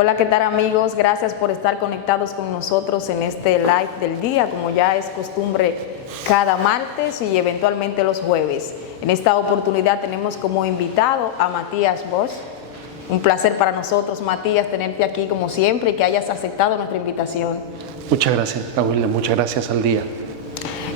Hola, ¿qué tal amigos? Gracias por estar conectados con nosotros en este live del día, como ya es costumbre cada martes y eventualmente los jueves. En esta oportunidad tenemos como invitado a Matías Bosch. Un placer para nosotros, Matías, tenerte aquí como siempre y que hayas aceptado nuestra invitación. Muchas gracias, Raúl, muchas gracias al día.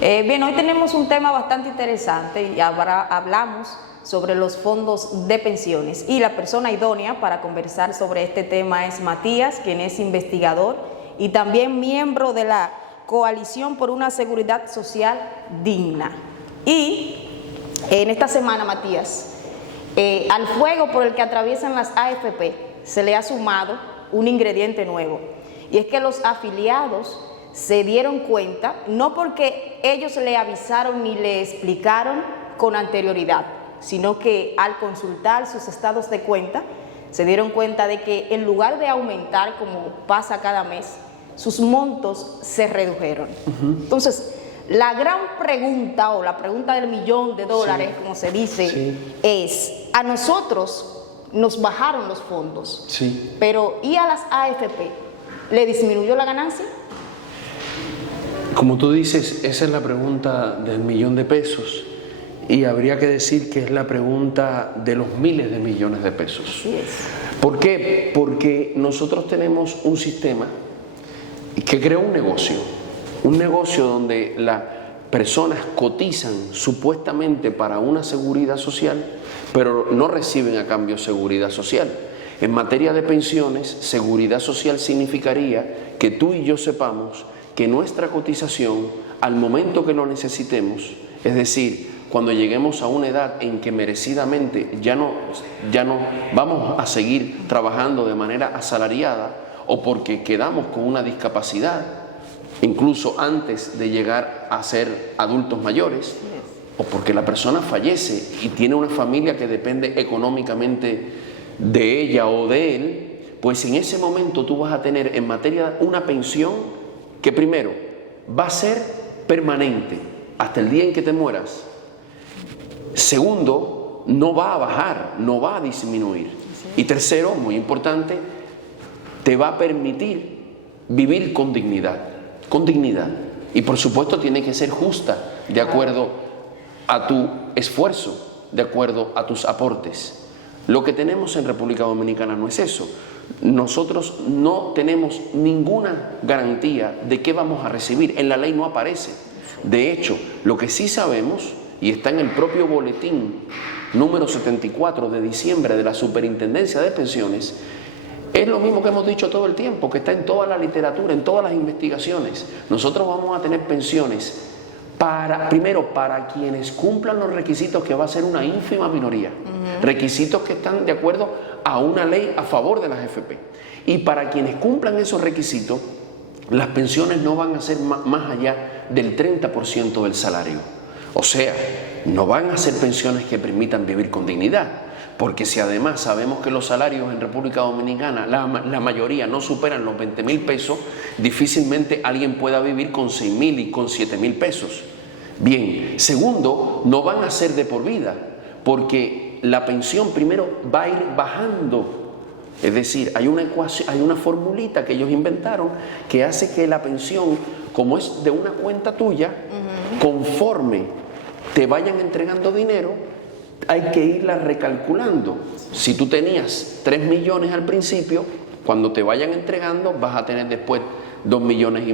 Bien, hoy tenemos un tema bastante interesante y hablamos sobre los fondos de pensiones, y la persona idónea para conversar sobre este tema es Matías, quien es investigador y también miembro de la Coalición por una Seguridad Social Digna. Y en esta semana, Matías, al fuego por el que atraviesan las AFP se le ha sumado un ingrediente nuevo, y es que los afiliados se dieron cuenta, no porque ellos le avisaron ni le explicaron con anterioridad, sino que al consultar sus estados de cuenta, se dieron cuenta de que en lugar de aumentar como pasa cada mes, sus montos se redujeron. Entonces, la gran pregunta, o la pregunta del $1.000.000, como se dice, es: a nosotros nos bajaron los fondos, pero ¿y a las AFP? ¿Le disminuyó la ganancia? Como tú dices, esa es la pregunta del $1.000.000. Y habría que decir que es la pregunta de los miles de millones de pesos. Así es. ¿Por qué? Porque nosotros tenemos un sistema que creó un negocio donde las personas cotizan supuestamente para una seguridad social, pero no reciben a cambio seguridad social. En materia de pensiones, seguridad social significaría que tú y yo sepamos que nuestra cotización, al momento que lo necesitemos, es decir, cuando lleguemos a una edad en que merecidamente ya no vamos a seguir trabajando de manera asalariada, o porque quedamos con una discapacidad, incluso antes de llegar a ser adultos mayores, o porque la persona fallece y tiene una familia que depende económicamente de ella o de él, pues en ese momento tú vas a tener en materia una pensión que primero va a ser permanente hasta el día en que te mueras. Segundo, no va a bajar, no va a disminuir. Y tercero, muy importante, te va a permitir vivir con dignidad. Y por supuesto tiene que ser justa, de acuerdo a tu esfuerzo, de acuerdo a tus aportes. Lo que tenemos en República Dominicana no es eso. Nosotros no tenemos ninguna garantía de qué vamos a recibir. En la ley no aparece. De hecho, lo que sí sabemos, y está en el propio boletín número 74 de diciembre de la Superintendencia de Pensiones, es lo mismo que hemos dicho todo el tiempo, que está en toda la literatura, en todas las investigaciones. Nosotros vamos a tener pensiones primero para quienes cumplan los requisitos, que va a ser una ínfima minoría, requisitos que están de acuerdo a una ley a favor de las AFP. Y para quienes cumplan esos requisitos, las pensiones no van a ser más allá del 30% del salario. O sea, no van a ser pensiones que permitan vivir con dignidad, porque si además sabemos que los salarios en República Dominicana, la mayoría no superan los 20.000 pesos, difícilmente alguien pueda vivir con 6.000 y con 7.000 pesos. Bien, segundo, no van a ser de por vida, porque la pensión primero va a ir bajando. Es decir, hay una ecuación, hay una formulita que ellos inventaron que hace que la pensión, como es de una cuenta tuya, conforme te vayan entregando dinero, hay que irla recalculando. Si tú tenías 3 millones al principio, cuando te vayan entregando vas a tener después 2,5 millones,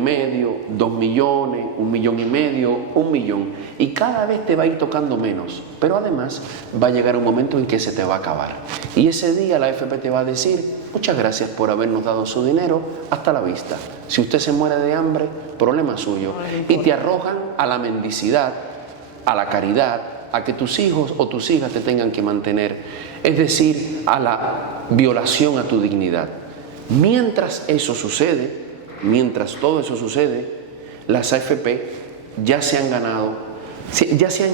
2 millones, 1,5 millones, 1 millón, y cada vez te va a ir tocando menos, pero además va a llegar un momento en que se te va a acabar, y ese día la AFP te va a decir: muchas gracias por habernos dado su dinero, hasta la vista. Si usted se muere de hambre, problema suyo. Y te arrojan a la mendicidad, a la caridad, a que tus hijos o tus hijas te tengan que mantener, es decir, a la violación a tu dignidad. Mientras todo eso sucede, las AFP ya se han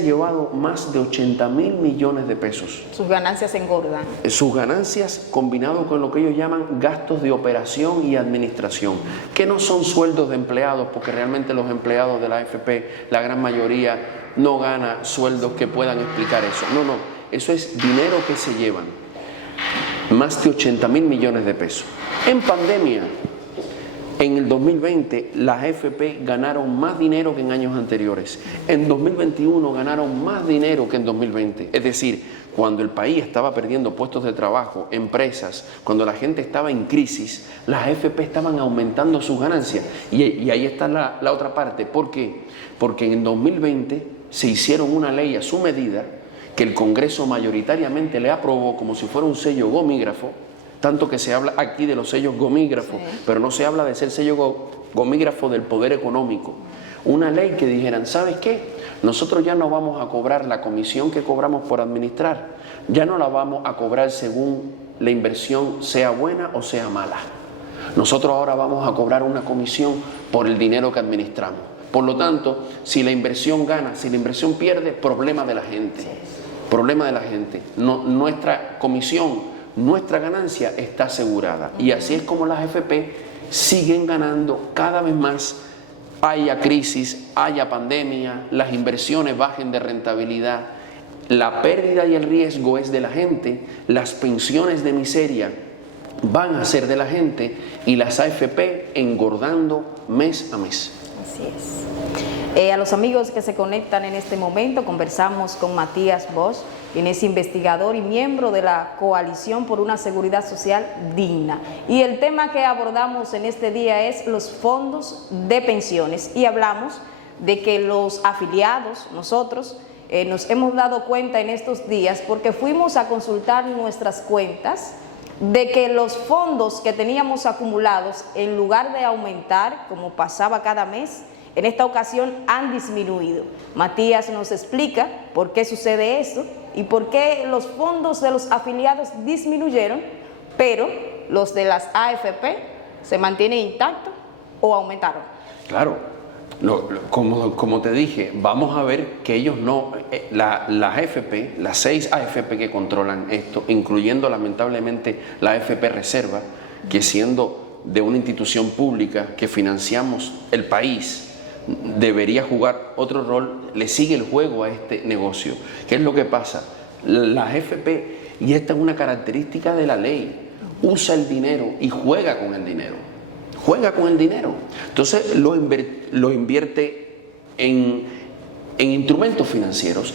llevado más de 80.000 millones de pesos. Sus ganancias engordan. Sus ganancias, combinado con lo que ellos llaman gastos de operación y administración, que no son sueldos de empleados, porque realmente los empleados de la AFP, la gran mayoría, no gana sueldos que puedan explicar eso. No, eso es dinero que se llevan. más de 80.000 millones de pesos. En pandemia, en el 2020, las AFP ganaron más dinero que en años anteriores. En 2021 ganaron más dinero que en 2020. Es decir, cuando el país estaba perdiendo puestos de trabajo, empresas, cuando la gente estaba en crisis, las AFP estaban aumentando sus ganancias. Y ahí está la otra parte. ¿Por qué? Porque en 2020 se hicieron una ley a su medida que el Congreso mayoritariamente le aprobó como si fuera un sello gomígrafo, tanto que se habla aquí de los sellos gomígrafos, sí, pero no se habla de ser sello gomígrafo del poder económico. Una ley que dijeran, ¿sabes qué? Nosotros ya no vamos a cobrar la comisión que cobramos por administrar, ya no la vamos a cobrar según la inversión sea buena o sea mala. Nosotros ahora vamos a cobrar una comisión por el dinero que administramos. Por lo tanto, si la inversión gana, si la inversión pierde, problema de la gente. Problema de la gente. Nuestra comisión, nuestra ganancia está asegurada. Y así es como las AFP siguen ganando cada vez más. Haya crisis, haya pandemia, las inversiones bajen de rentabilidad, la pérdida y el riesgo es de la gente, las pensiones de miseria van a ser de la gente y las AFP engordando mes a mes. Así es. A los amigos que se conectan en este momento, conversamos con Matías Bosch, quien es investigador y miembro de la Coalición por una Seguridad Social Digna. Y el tema que abordamos en este día es los fondos de pensiones. Y hablamos de que los afiliados, nosotros, nos hemos dado cuenta en estos días porque fuimos a consultar nuestras cuentas de que los fondos que teníamos acumulados, en lugar de aumentar, como pasaba cada mes, en esta ocasión han disminuido. Matías nos explica por qué sucede eso y por qué los fondos de los afiliados disminuyeron, pero los de las AFP se mantienen intactos o aumentaron. Claro, como te dije, vamos a ver que ellos no, las AFP, las 6 AFP que controlan esto, incluyendo lamentablemente la AFP Reserva, que siendo de una institución pública que financiamos el país, debería jugar otro rol, le sigue el juego a este negocio. ¿Qué es lo que pasa? La AFP, y esta es una característica de la ley, usa el dinero y juega con el dinero. Juega con el dinero. Entonces lo invierte en instrumentos financieros.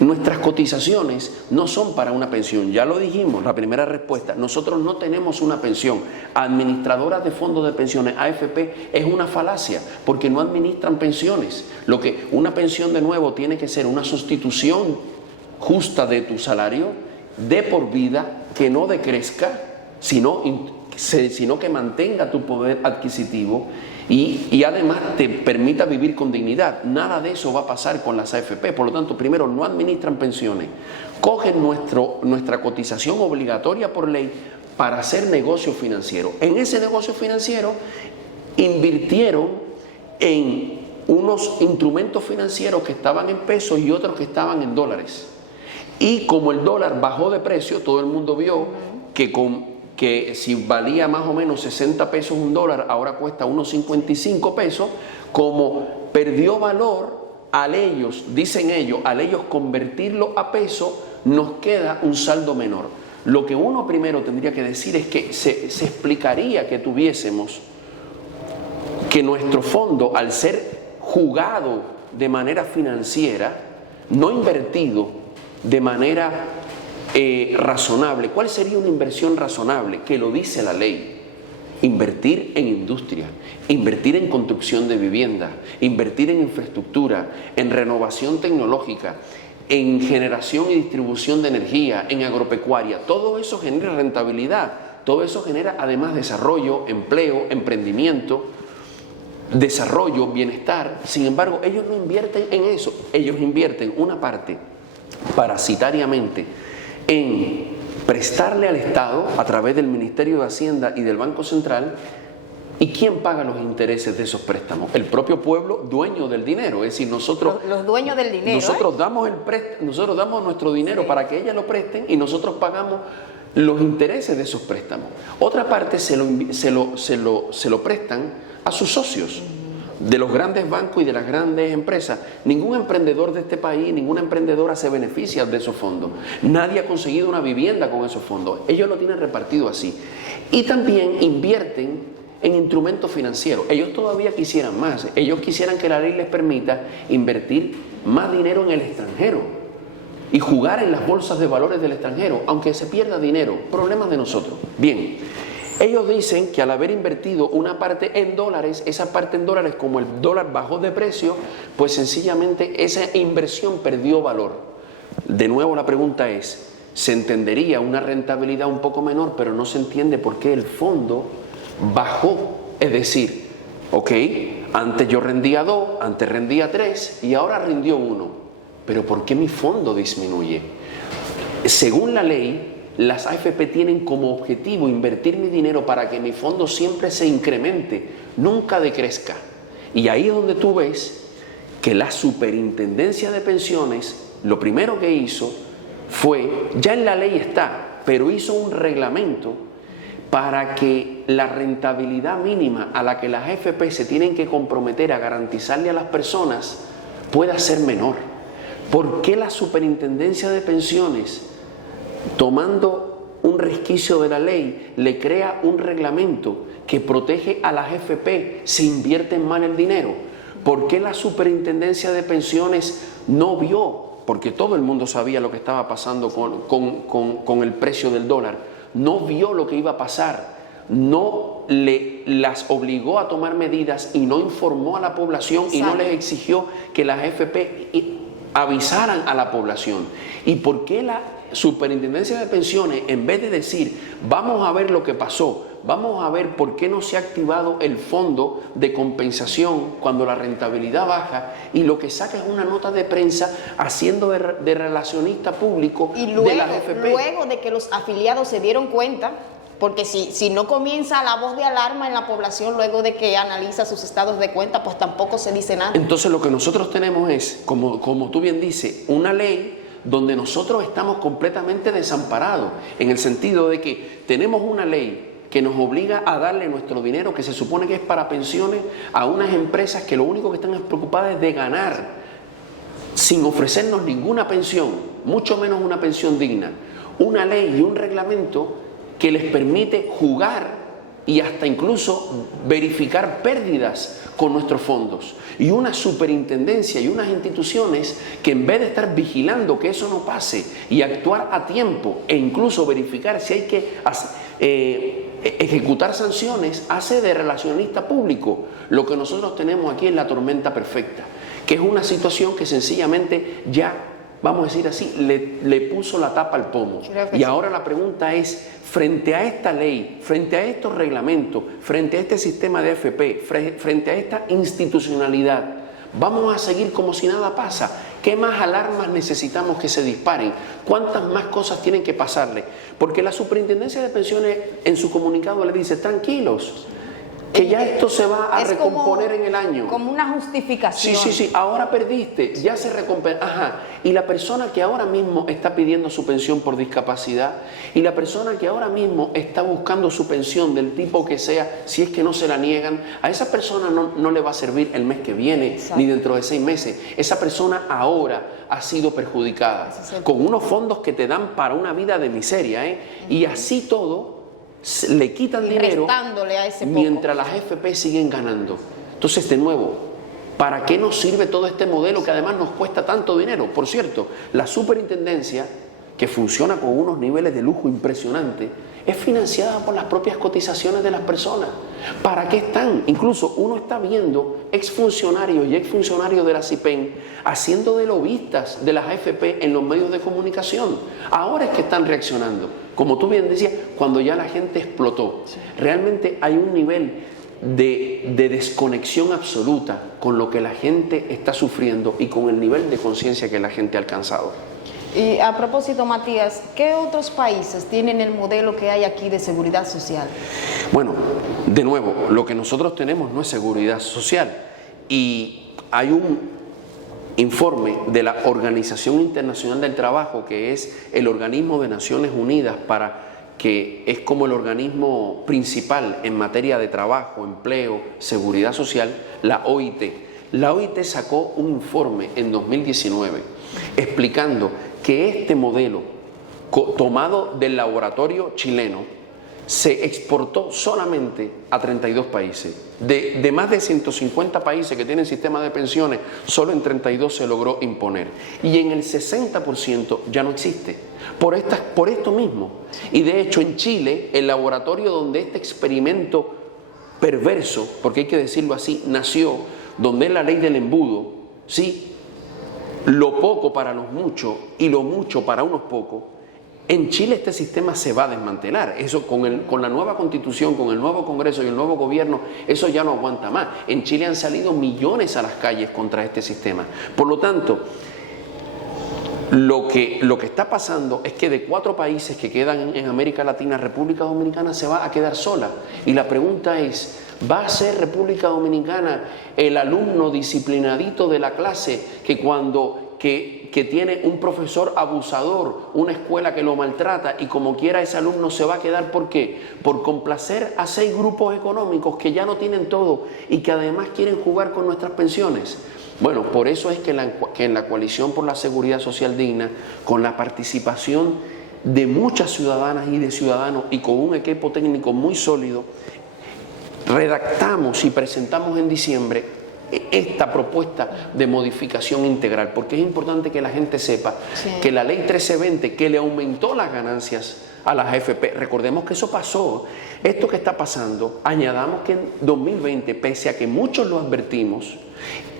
Nuestras cotizaciones no son para una pensión, ya lo dijimos, la primera respuesta, nosotros no tenemos una pensión. Administradoras de fondos de pensiones, AFP, es una falacia, porque no administran pensiones. Lo que una pensión, de nuevo, tiene que ser una sustitución justa de tu salario, de por vida, que no decrezca, sino que mantenga tu poder adquisitivo y además te permita vivir con dignidad. Nada de eso va a pasar con las AFP. Por lo tanto, primero, no administran pensiones, cogen nuestra cotización obligatoria por ley para hacer negocio financiero. En ese negocio financiero invirtieron en unos instrumentos financieros que estaban en pesos y otros que estaban en dólares. Y como el dólar bajó de precio, todo el mundo vio que si valía más o menos 60 pesos un dólar, ahora cuesta unos 55 pesos, como perdió valor, dicen ellos, al ellos convertirlo a peso, nos queda un saldo menor. Lo que uno primero tendría que decir es que se explicaría que tuviésemos que nuestro fondo, al ser jugado de manera financiera, no invertido de manera razonable. ¿Cuál sería una inversión razonable? Que lo dice la ley. Invertir en industria, invertir en construcción de vivienda, invertir en infraestructura, en renovación tecnológica, en generación y distribución de energía, en agropecuaria. Todo eso genera rentabilidad, todo eso genera además desarrollo, empleo, emprendimiento, desarrollo, bienestar. Sin embargo, ellos no invierten en eso. Ellos invierten una parte parasitariamente en prestarle al Estado a través del Ministerio de Hacienda y del Banco Central. ¿Y quién paga los intereses de esos préstamos? El propio pueblo, dueño del dinero. Es decir, nosotros... Los dueños del dinero. Nosotros damos nuestro dinero, sí, para que ellas lo presten, y nosotros pagamos los intereses de esos préstamos. Otra parte se lo prestan a sus socios. de los grandes bancos y de las grandes empresas. Ningún emprendedor de este país, ninguna emprendedora se beneficia de esos fondos. Nadie ha conseguido una vivienda con esos fondos. Ellos lo tienen repartido así. Y también invierten en instrumentos financieros. Ellos todavía quisieran más. Ellos quisieran que la ley les permita invertir más dinero en el extranjero y jugar en las bolsas de valores del extranjero, aunque se pierda dinero. Problemas de nosotros. Bien. Ellos dicen que al haber invertido una parte en dólares, esa parte en dólares, como el dólar bajó de precio, pues sencillamente esa inversión perdió valor. De nuevo la pregunta es, se entendería una rentabilidad un poco menor, pero no se entiende por qué el fondo bajó. Es decir, ok, antes yo rendía 2, antes rendía 3 y ahora rindió 1. Pero ¿por qué mi fondo disminuye? Según la ley, las AFP tienen como objetivo invertir mi dinero para que mi fondo siempre se incremente, nunca decrezca. Y ahí es donde tú ves que la Superintendencia de Pensiones, lo primero que hizo fue, ya en la ley está, pero hizo un reglamento para que la rentabilidad mínima a la que las AFP se tienen que comprometer a garantizarle a las personas pueda ser menor. ¿Por qué la Superintendencia de Pensiones, tomando un resquicio de la ley, le crea un reglamento que protege a las AFP si invierten mal el dinero? ¿Por qué la Superintendencia de Pensiones no vio? Porque todo el mundo sabía lo que estaba pasando con el precio del dólar. No vio lo que iba a pasar. No las obligó a tomar medidas y no informó a la población. Exacto. Y no les exigió que las AFP avisaran a la población. ¿Y por qué la Superintendencia de Pensiones, en vez de decir, vamos a ver lo que pasó, vamos a ver por qué no se ha activado el fondo de compensación cuando la rentabilidad baja, y lo que saca es una nota de prensa haciendo de relacionista público y luego, de la AFP? Luego de que los afiliados se dieron cuenta, porque si no comienza la voz de alarma en la población luego de que analiza sus estados de cuenta, pues tampoco se dice nada. Entonces lo que nosotros tenemos es, como tú bien dices, una ley donde nosotros estamos completamente desamparados, en el sentido de que tenemos una ley que nos obliga a darle nuestro dinero, que se supone que es para pensiones, a unas empresas que lo único que están preocupadas es de ganar, sin ofrecernos ninguna pensión, mucho menos una pensión digna. Una ley y un reglamento que les permite jugar y hasta incluso verificar pérdidas con nuestros fondos. Y una superintendencia y unas instituciones que, en vez de estar vigilando que eso no pase y actuar a tiempo e incluso verificar si hay que ejecutar sanciones, hace de relacionista público. Lo que nosotros tenemos aquí es la tormenta perfecta, que es una situación que sencillamente ya, vamos a decir así, le puso la tapa al pomo. Y ahora la pregunta es, frente a esta ley, frente a estos reglamentos, frente a este sistema de AFP, frente a esta institucionalidad, ¿vamos a seguir como si nada pasa? ¿Qué más alarmas necesitamos que se disparen? ¿Cuántas más cosas tienen que pasarle? Porque la Superintendencia de Pensiones en su comunicado le dice, tranquilos, que ya esto se va a recomponer en el año. Como una justificación. Sí, ahora perdiste, ya se recompensa. Ajá, y la persona que ahora mismo está pidiendo su pensión por discapacidad, y la persona que ahora mismo está buscando su pensión del tipo que sea, si es que no se la niegan, a esa persona no le va a servir el mes que viene, exacto, ni dentro de 6 meses. Esa persona ahora ha sido perjudicada, con unos fondos que te dan para una vida de miseria, y así todo le quitan dinero a ese mientras las AFP siguen ganando. Entonces, de nuevo, ¿para qué nos sirve todo este modelo que además nos cuesta tanto dinero? Por cierto, la superintendencia, que funciona con unos niveles de lujo impresionantes, es financiada por las propias cotizaciones de las personas. ¿Para qué están? Incluso uno está viendo exfuncionarios y exfuncionarios de la CIPEN haciendo de lobistas de las AFP en los medios de comunicación. Ahora es que están reaccionando. Como tú bien decías, cuando ya la gente explotó. Realmente hay un nivel de desconexión absoluta con lo que la gente está sufriendo y con el nivel de conciencia que la gente ha alcanzado. Y a propósito, Matías, ¿qué otros países tienen el modelo que hay aquí de seguridad social? Bueno, de nuevo, lo que nosotros tenemos no es seguridad social. Y hay un informe de la Organización Internacional del Trabajo, que es el organismo de Naciones Unidas para que es como el organismo principal en materia de trabajo, empleo, seguridad social, la OIT. La OIT sacó un informe en 2019 explicando que este modelo tomado del laboratorio chileno se exportó solamente a 32 países. De más de 150 países que tienen sistema de pensiones, solo en 32 se logró imponer. Y en el 60% ya no existe. Por esto mismo. Y de hecho en Chile, el laboratorio donde este experimento perverso, porque hay que decirlo así, nació, donde es la ley del embudo, ¿sí? Lo poco para los muchos y lo mucho para unos pocos. En Chile este sistema se va a desmantelar. Eso con la nueva constitución, con el nuevo Congreso y el nuevo gobierno, eso ya no aguanta más. En Chile han salido millones a las calles contra este sistema. Por lo tanto, lo que está pasando es que de 4 países que quedan en América Latina, República Dominicana se va a quedar sola. Y la pregunta es, ¿va a ser República Dominicana el alumno disciplinadito de la clase que tiene un profesor abusador, una escuela que lo maltrata y como quiera ese alumno se va a quedar? ¿Por qué? Por complacer a 6 grupos económicos que ya no tienen todo y que además quieren jugar con nuestras pensiones? Bueno, por eso es que en la Coalición por la Seguridad Social Digna, con la participación de muchas ciudadanas y de ciudadanos y con un equipo técnico muy sólido, redactamos y presentamos en diciembre esta propuesta de modificación integral, porque es importante que la gente sepa que la ley 1320, que le aumentó las ganancias a las AFP, recordemos que eso pasó, esto que está pasando, añadamos que en 2020, pese a que muchos lo advertimos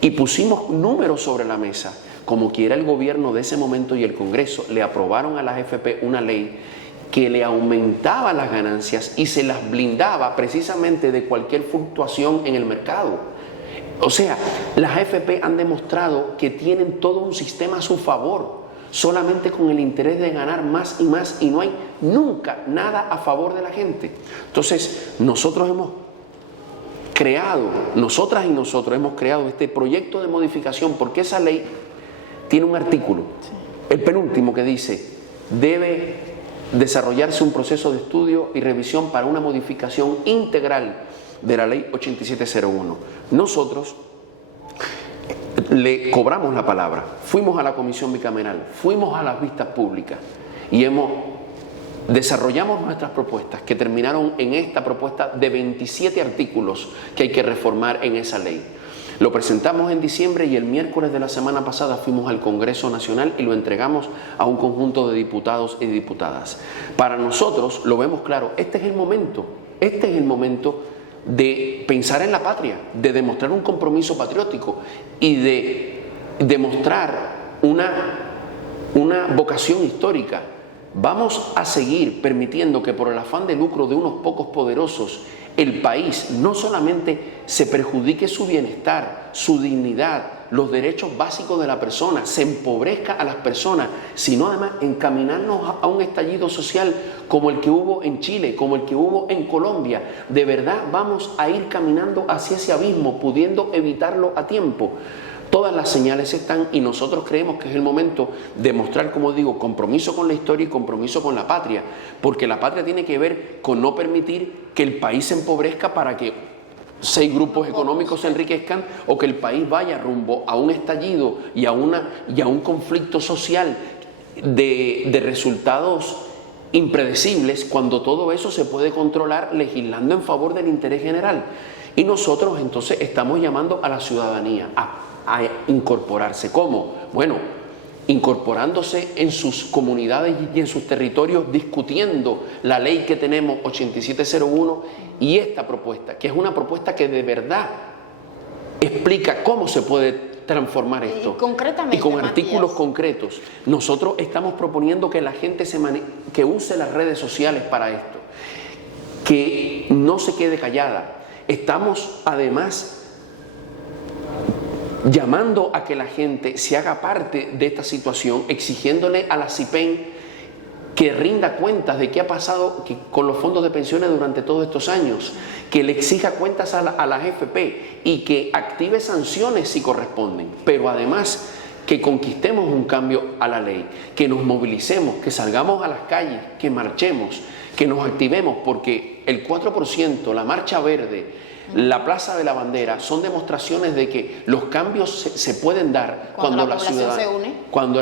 y pusimos números sobre la mesa, como quiera el gobierno de ese momento y el Congreso le aprobaron a las AFP una ley que le aumentaba las ganancias y se las blindaba precisamente de cualquier fluctuación en el mercado. O sea, las AFP han demostrado que tienen todo un sistema a su favor, solamente con el interés de ganar más, y no hay nunca nada a favor de la gente. Entonces, nosotras y nosotros hemos creado este proyecto de modificación, porque esa ley tiene un artículo, el penúltimo, que dice: debe desarrollarse un proceso de estudio y revisión para una modificación integral de la ley 8701. Nosotros le cobramos la palabra, fuimos a la comisión bicameral, fuimos a las vistas públicas y desarrollamos nuestras propuestas, que terminaron en esta propuesta de 27 artículos que hay que reformar en esa ley. Lo presentamos en diciembre y el miércoles de la semana pasada fuimos al Congreso Nacional y lo entregamos a un conjunto de diputados y diputadas. Para nosotros, lo vemos claro, este es el momento de pensar en la patria, de demostrar un compromiso patriótico y de demostrar una vocación histórica. Vamos a seguir permitiendo que por el afán de lucro de unos pocos poderosos el país no solamente se perjudique su bienestar, su dignidad, los derechos básicos de la persona, se empobrezca a las personas, sino además encaminarnos a un estallido social como el que hubo en Chile, como el que hubo en Colombia. De verdad vamos a ir caminando hacia ese abismo, pudiendo evitarlo a tiempo. Todas las señales están y nosotros creemos que es el momento de mostrar, como digo, compromiso con la historia y compromiso con la patria, porque la patria tiene que ver con no permitir que el país se empobrezca para que 6 grupos económicos se enriquezcan o que el país vaya rumbo a un estallido y a un conflicto social de resultados impredecibles, cuando todo eso se puede controlar legislando en favor del interés general. Y nosotros entonces estamos llamando a la ciudadanía a incorporarse. ¿Cómo? Bueno, incorporándose en sus comunidades y en sus territorios, discutiendo la ley que tenemos 8701 y esta propuesta, que es una propuesta que de verdad explica cómo se puede transformar esto. Concretamente, y con artículos concretos. Nosotros estamos proponiendo que la gente que use las redes sociales para esto, que no se quede callada. Estamos además llamando a que la gente se haga parte de esta situación, exigiéndole a la CIPEN que rinda cuentas de qué ha pasado con los fondos de pensiones durante todos estos años, que le exija cuentas a las AFP y que active sanciones si corresponden, pero además que conquistemos un cambio a la ley, que nos movilicemos, que salgamos a las calles, que marchemos, que nos activemos, porque el 4%, la Marcha Verde, la Plaza de la Bandera, son demostraciones de que los cambios se pueden dar cuando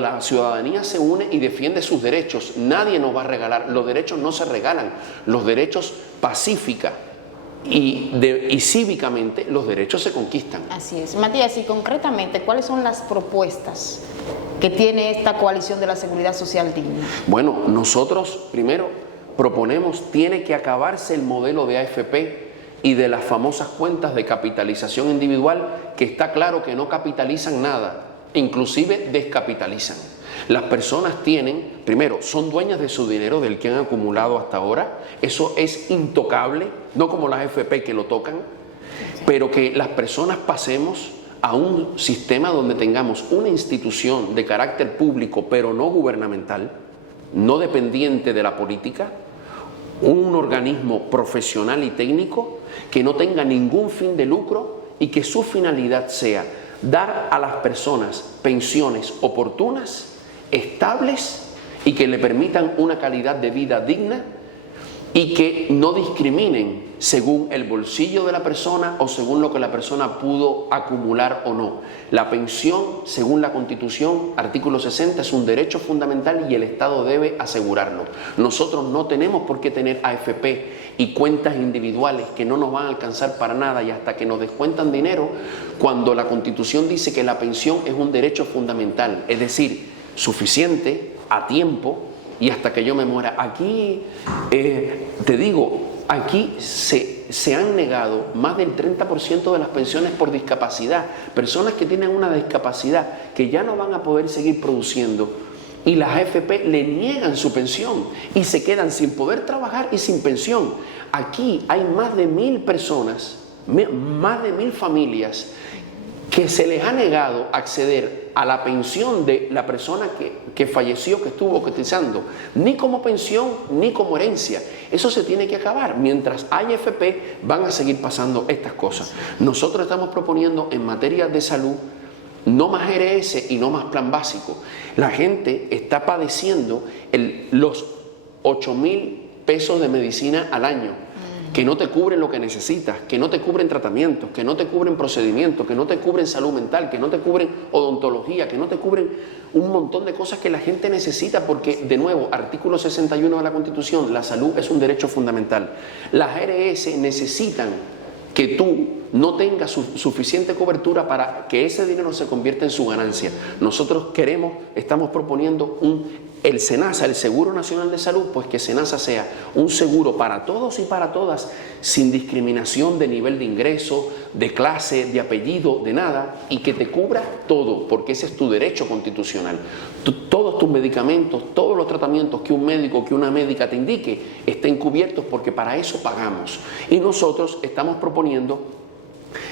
la ciudadanía se une y defiende sus derechos. Nadie nos va a regalar, los derechos no se regalan, los derechos pacífica y cívicamente los derechos se conquistan. Así es. Matías, y concretamente, ¿cuáles son las propuestas que tiene esta coalición de la seguridad social digna? Bueno, nosotros primero proponemos, tiene que acabarse el modelo de AFP y de las famosas cuentas de capitalización individual, que está claro que no capitalizan nada, inclusive descapitalizan. Las personas tienen, primero, son dueñas de su dinero, del que han acumulado hasta ahora, eso es intocable, no como las AFP que lo tocan, pero que las personas pasemos a un sistema donde tengamos una institución de carácter público, pero no gubernamental, no dependiente de la política, un organismo profesional y técnico que no tenga ningún fin de lucro y que su finalidad sea dar a las personas pensiones oportunas, estables y que le permitan una calidad de vida digna y que no discriminen según el bolsillo de la persona o según lo que la persona pudo acumular o no. La pensión, según la Constitución, artículo 60, es un derecho fundamental y el Estado debe asegurarlo. Nosotros no tenemos por qué tener AFP y cuentas individuales que no nos van a alcanzar para nada y hasta que nos descuentan dinero, cuando la Constitución dice que la pensión es un derecho fundamental, es decir, suficiente, a tiempo y hasta que yo me muera. Aquí, te digo, aquí se han negado más del 30% de las pensiones por discapacidad. Personas que tienen una discapacidad que ya no van a poder seguir produciendo y las AFP le niegan su pensión y se quedan sin poder trabajar y sin pensión. Aquí hay más de 1000 personas, más de 1000 familias que se les ha negado acceder a la pensión de la persona que falleció, que estuvo cotizando, ni como pensión ni como herencia. Eso se tiene que acabar. Mientras haya AFP van a seguir pasando estas cosas. Nosotros estamos proponiendo en materia de salud no más RS y no más plan básico. La gente está padeciendo los 8.000 pesos de medicina al año, que no te cubren lo que necesitas, que no te cubren tratamientos, que no te cubren procedimientos, que no te cubren salud mental, que no te cubren odontología, que no te cubren un montón de cosas que la gente necesita porque, de nuevo, artículo 61 de la Constitución, la salud es un derecho fundamental. Las ARS necesitan que tú no tengas suficiente cobertura para que ese dinero se convierta en su ganancia. Nosotros estamos proponiendo el SENASA, el Seguro Nacional de Salud, pues que SENASA sea un seguro para todos y para todas, sin discriminación de nivel de ingreso, de clase, de apellido, de nada, y que te cubra todo, porque ese es tu derecho constitucional. Todos tus medicamentos, todos los tratamientos que un médico, que una médica te indique, estén cubiertos porque para eso pagamos. Y nosotros estamos proponiendo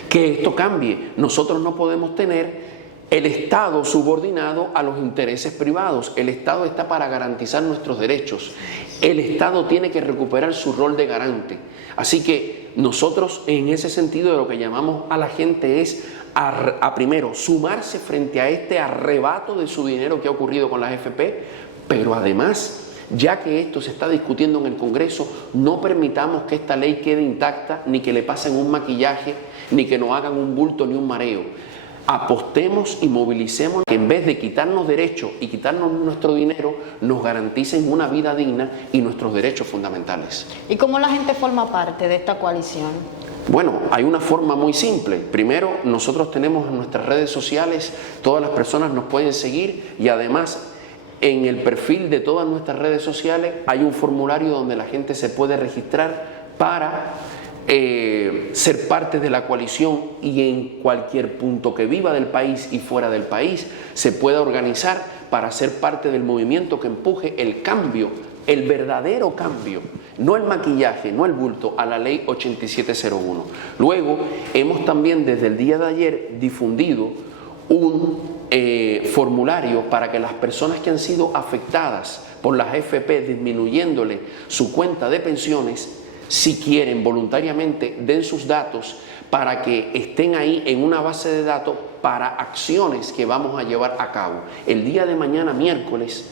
que esto cambie. Nosotros no podemos tener el Estado subordinado a los intereses privados. El Estado está para garantizar nuestros derechos. El Estado tiene que recuperar su rol de garante. Así que nosotros, en ese sentido, de lo que llamamos a la gente es a primero sumarse frente a este arrebato de su dinero que ha ocurrido con las AFP, pero además, ya que esto se está discutiendo en el Congreso, no permitamos que esta ley quede intacta, ni que le pasen un maquillaje, ni que nos hagan un bulto ni un mareo. Apostemos y movilicemos que en vez de quitarnos derechos y quitarnos nuestro dinero, nos garanticen una vida digna y nuestros derechos fundamentales. ¿Y cómo la gente forma parte de esta coalición? Bueno, hay una forma muy simple. Primero, nosotros tenemos en nuestras redes sociales, todas las personas nos pueden seguir y además en el perfil de todas nuestras redes sociales hay un formulario donde la gente se puede registrar para ser parte de la coalición y en cualquier punto que viva del país y fuera del país se pueda organizar para ser parte del movimiento que empuje el cambio, el verdadero cambio, no el maquillaje, no el bulto, a la ley 8701. Luego hemos también desde el día de ayer difundido un formulario para que las personas que han sido afectadas por las AFP disminuyéndole su cuenta de pensiones, si quieren voluntariamente, den sus datos para que estén ahí en una base de datos para acciones que vamos a llevar a cabo. El día de mañana, miércoles,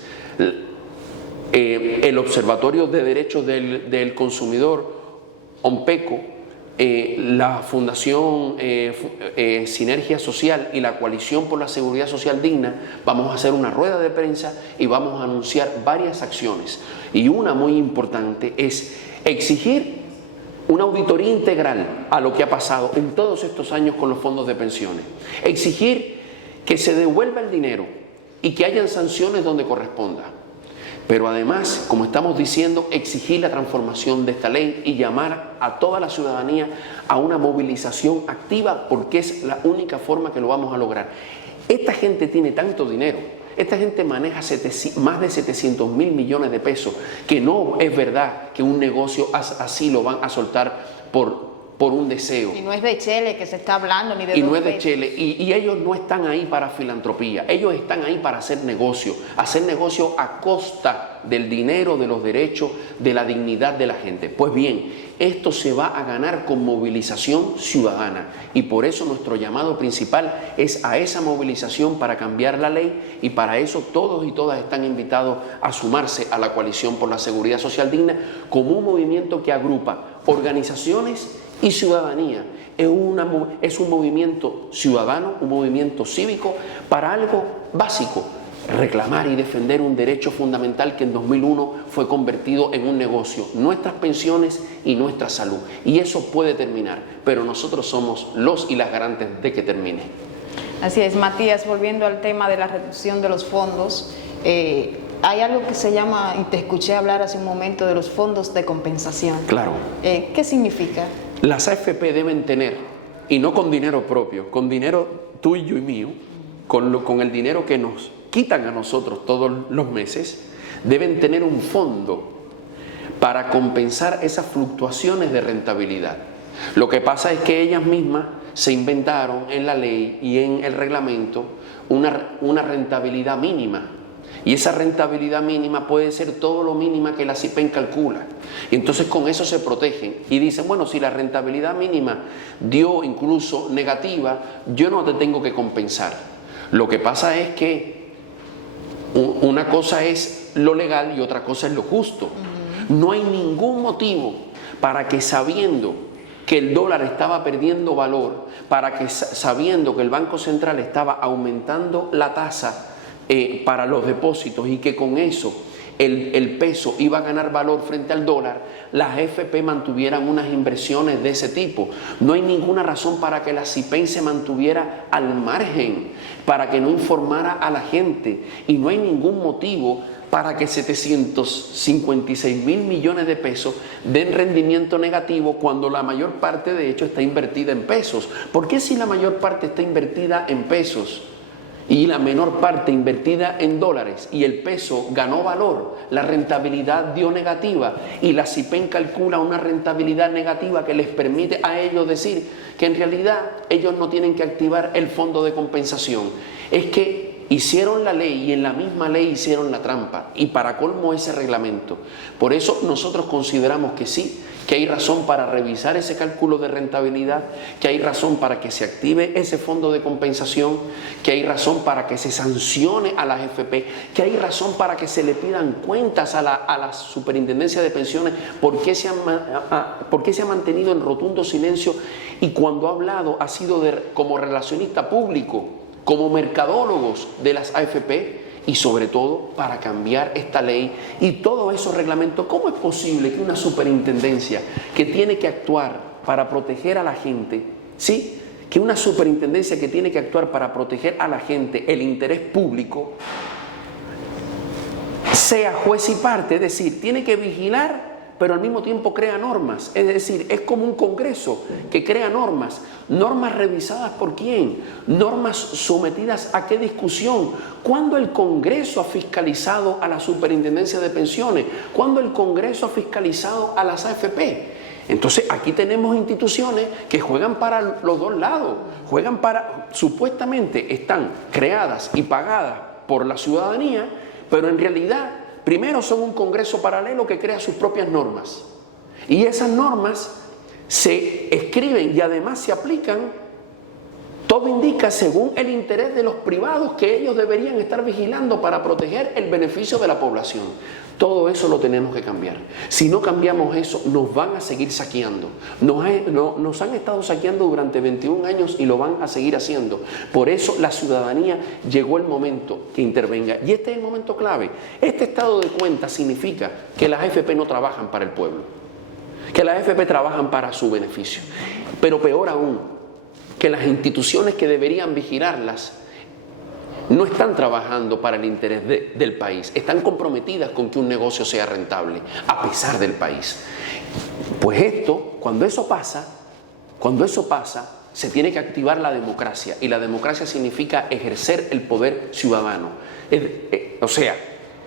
el Observatorio de Derechos del Consumidor, OMPECO, la Fundación Sinergia Social y la Coalición por la Seguridad Social Digna, vamos a hacer una rueda de prensa y vamos a anunciar varias acciones. Y una muy importante es exigir una auditoría integral a lo que ha pasado en todos estos años con los fondos de pensiones. Exigir que se devuelva el dinero y que hayan sanciones donde corresponda. Pero además, como estamos diciendo, exigir la transformación de esta ley y llamar a toda la ciudadanía a una movilización activa, porque es la única forma que lo vamos a lograr. Esta gente tiene tanto dinero, esta gente maneja más de 700.000 millones de pesos, que no es verdad que un negocio así lo van a soltar por un deseo. Y no es de chele que se está hablando, ni de... Y no es de chele, y ellos no están ahí para filantropía, ellos están ahí para hacer negocio a costa del dinero, de los derechos, de la dignidad de la gente. Pues bien, esto se va a ganar con movilización ciudadana, y por eso nuestro llamado principal es a esa movilización para cambiar la ley, y para eso todos y todas están invitados a sumarse a la Coalición por la Seguridad Social Digna como un movimiento que agrupa organizaciones y ciudadanía. Es un movimiento ciudadano, un movimiento cívico para algo básico: reclamar y defender un derecho fundamental que en 2001 fue convertido en un negocio, nuestras pensiones y nuestra salud. Y eso puede terminar, pero nosotros somos los y las garantes de que termine. Así es, Matías, volviendo al tema de la reducción de los fondos, hay algo que se llama, y te escuché hablar hace un momento, de los fondos de compensación. Claro. ¿Qué significa? Las AFP deben tener, y no con dinero propio, con dinero tuyo y mío, con el dinero que nos quitan a nosotros todos los meses, deben tener un fondo para compensar esas fluctuaciones de rentabilidad. Lo que pasa es que ellas mismas se inventaron en la ley y en el reglamento una rentabilidad mínima. Y esa rentabilidad mínima puede ser todo lo mínima que la CIPEN calcula. Y entonces con eso se protegen y dicen, bueno, si la rentabilidad mínima dio incluso negativa, yo no te tengo que compensar. Lo que pasa es que una cosa es lo legal y otra cosa es lo justo. No hay ningún motivo para que, sabiendo que el dólar estaba perdiendo valor, sabiendo que el Banco Central estaba aumentando la tasa para los depósitos y que con eso el peso iba a ganar valor frente al dólar, las AFP mantuvieran unas inversiones de ese tipo. No hay ninguna razón para que la CIPEN se mantuviera al margen, para que no informara a la gente, y no hay ningún motivo para que 756.000 millones de pesos den rendimiento negativo cuando la mayor parte de hecho está invertida en pesos. ¿Por qué si la mayor parte está invertida en pesos y la menor parte invertida en dólares y el peso ganó valor, la rentabilidad dio negativa y la CIPEN calcula una rentabilidad negativa que les permite a ellos decir que en realidad ellos no tienen que activar el fondo de compensación? Es que hicieron la ley y en la misma ley hicieron la trampa, y para colmo ese reglamento. Por eso nosotros consideramos que sí, que hay razón para revisar ese cálculo de rentabilidad, que hay razón para que se active ese fondo de compensación, que hay razón para que se sancione a las AFP, que hay razón para que se le pidan cuentas a la Superintendencia de Pensiones por qué se ha mantenido en rotundo silencio, y cuando ha hablado ha sido como relacionista público, como mercadólogos de las AFP, y sobre todo para cambiar esta ley y todos esos reglamentos. ¿Cómo es posible que una superintendencia que tiene que actuar para proteger a la gente, ¿sí?, que una superintendencia que tiene que actuar para proteger a la gente, el interés público, sea juez y parte? Es decir, tiene que vigilar, pero al mismo tiempo crea normas. Es decir, es como un Congreso que crea normas. ¿Normas revisadas por quién? ¿Normas sometidas a qué discusión? ¿Cuándo el Congreso ha fiscalizado a la Superintendencia de Pensiones? ¿Cuándo el Congreso ha fiscalizado a las AFP? Entonces aquí tenemos instituciones que juegan para los dos lados. Supuestamente están creadas y pagadas por la ciudadanía, pero en realidad primero son un Congreso paralelo que crea sus propias normas. Y esas normas se escriben y además se aplican Todo indica según el interés de los privados que ellos deberían estar vigilando para proteger el beneficio de la población. Todo eso lo tenemos que cambiar. Si no cambiamos eso, nos van a seguir saqueando. Nos han estado saqueando durante 21 años y lo van a seguir haciendo. Por eso la ciudadanía llegó el momento que intervenga. Y este es el momento clave. Este estado de cuenta significa que las AFP no trabajan para el pueblo, que las AFP trabajan para su beneficio. Pero peor aún, que las instituciones que deberían vigilarlas no están trabajando para el interés del país, están comprometidas con que un negocio sea rentable, a pesar del país. Pues esto, cuando eso pasa, se tiene que activar la democracia, y la democracia significa ejercer el poder ciudadano. O sea,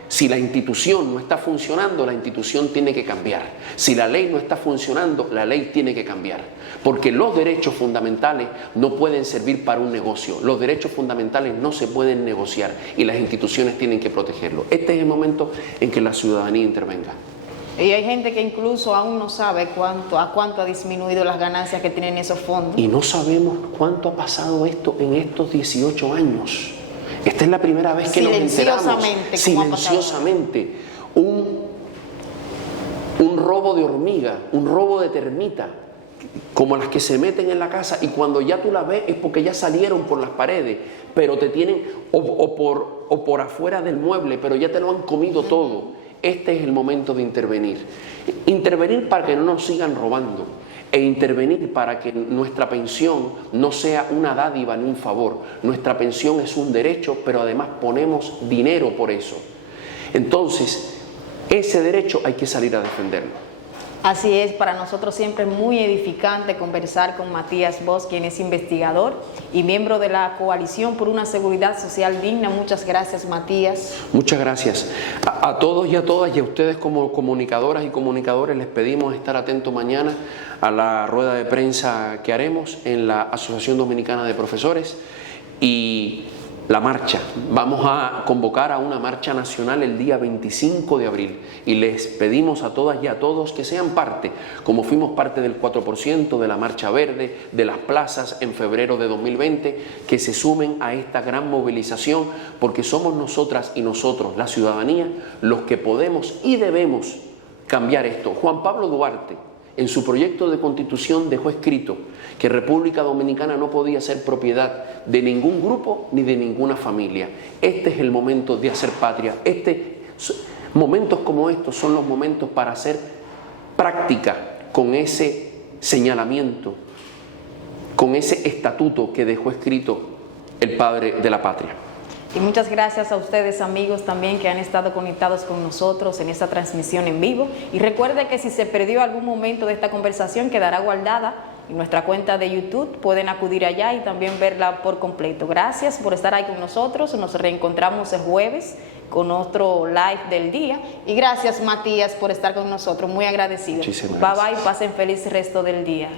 si la institución no está funcionando, la institución tiene que cambiar. Si la ley no está funcionando, la ley tiene que cambiar. Porque los derechos fundamentales no pueden servir para un negocio. Los derechos fundamentales no se pueden negociar y las instituciones tienen que protegerlos. Este es el momento en que la ciudadanía intervenga. Y hay gente que incluso aún no sabe a cuánto ha disminuido las ganancias que tienen esos fondos. Y no sabemos cuánto ha pasado esto en estos 18 años. Esta es la primera vez que nos enteramos silenciosamente. Un robo de hormiga, un robo de termita, como las que se meten en la casa y cuando ya tú las ves es porque ya salieron por las paredes, pero te tienen o por afuera del mueble, pero ya te lo han comido todo. Este es el momento de intervenir. Intervenir para que no nos sigan robando. E intervenir para que nuestra pensión no sea una dádiva ni un favor. Nuestra pensión es un derecho, pero además ponemos dinero por eso. Entonces, ese derecho hay que salir a defenderlo. Así es, para nosotros siempre es muy edificante conversar con Matías Bosch, quien es investigador y miembro de la Coalición por una Seguridad Social Digna. Muchas gracias, Matías. Muchas gracias. A todos y a todas, y a ustedes como comunicadoras y comunicadores, les pedimos estar atentos mañana a la rueda de prensa que haremos en la Asociación Dominicana de Profesores y la marcha. Vamos a convocar a una marcha nacional el día 25 de abril y les pedimos a todas y a todos que sean parte, como fuimos parte del 4%, de la Marcha Verde, de las plazas en febrero de 2020, que se sumen a esta gran movilización, porque somos nosotras y nosotros, la ciudadanía, los que podemos y debemos cambiar esto. Juan Pablo Duarte, en su proyecto de constitución, dejó escrito que República Dominicana no podía ser propiedad de ningún grupo ni de ninguna familia. Este es el momento de hacer patria. Momentos como estos son los momentos para hacer práctica con ese señalamiento, con ese estatuto que dejó escrito el padre de la patria. Y muchas gracias a ustedes, amigos, también que han estado conectados con nosotros en esta transmisión en vivo. Y recuerde que si se perdió algún momento de esta conversación, quedará guardada en nuestra cuenta de YouTube. Pueden acudir allá y también verla por completo. Gracias por estar ahí con nosotros. Nos reencontramos el jueves con otro live del día. Y gracias, Matías, por estar con nosotros. Muy agradecido. Muchísimas gracias. Bye, bye. Pasen feliz resto del día.